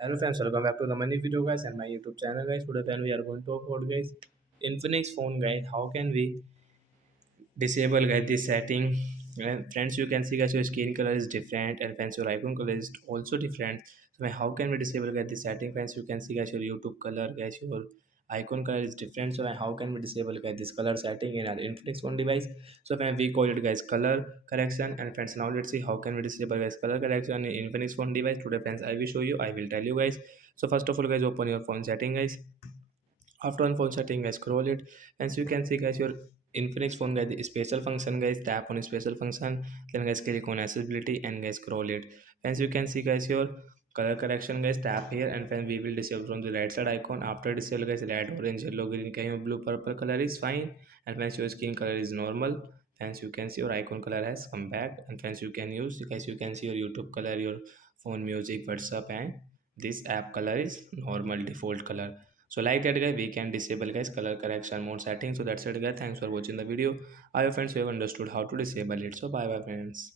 Hello friends, welcome back to the money video guys and my YouTube channel guys. Today then we are going to talk about guys Infinix phone guys. How can we disable guys this setting? And friends, you can see guys your screen color is different and friends your icon color is also different. So how can we disable guys this setting? Friends, you can see guys your YouTube color guys your icon color is different. So how can we disable guys this color setting in our Infinix phone device? So when we call it guys color correction, and friends now let's see how can we disable guys color correction in Infinix phone device. Today friends I will show you, I will tell you guys. So first of all guys, open your phone setting guys. After on phone setting guys, scroll it, and so you can see guys your Infinix phone guys the special function guys, tap on special function, then guys click on accessibility and guys scroll it, and so you can see guys your color correction guys, tap here and then we will disable from the right side icon. After disable guys, red, orange, yellow, green, can blue, purple color is fine, and once your skin color is normal, hence you can see your icon color has come back, and hence you can use guys, you can see your YouTube color, your phone music, WhatsApp, and this app color is normal default color. So like that guys, we can disable guys color correction mode setting. So that's it guys, thanks for watching the video. I hope friends you have understood how to disable it. So bye bye friends.